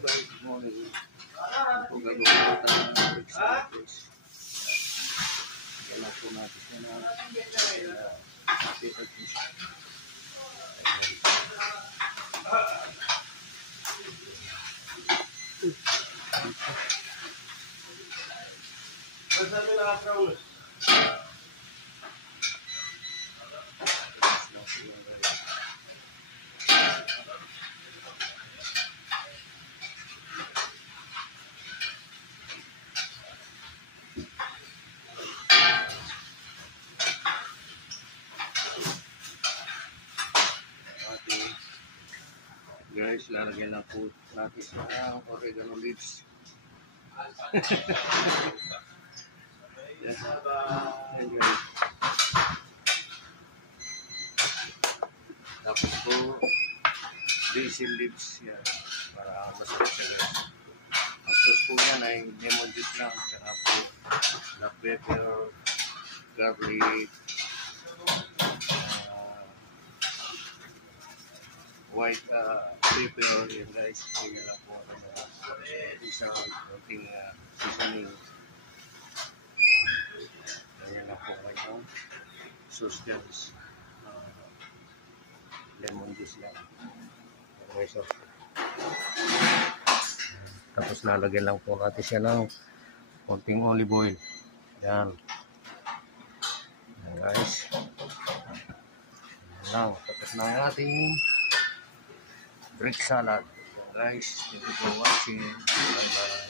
guys, good morning. Ito gagawin natin ng brick salad guys. Kailangan po natin yan na paper fish. Guys, lalagyan lang po natin sa oregano leaves. Yan. Yan guys. Tapos po basil leaves yan para masarap siya guys. Ang sauce po yan ay lemon juice lang, tsaka po black pepper, garlic, white pepper, yan guys. Kaya lang po isang konting seasoning. Kaya lang po kayo sauce guys. Lemon juice lang. Okay, so. Tapos lalagyan lang po natin siya ng konting olive oil. Yan. Yan guys. Yan lang. Tapos na yung ating brick salad. Guys, thank you for watching. Bye bye.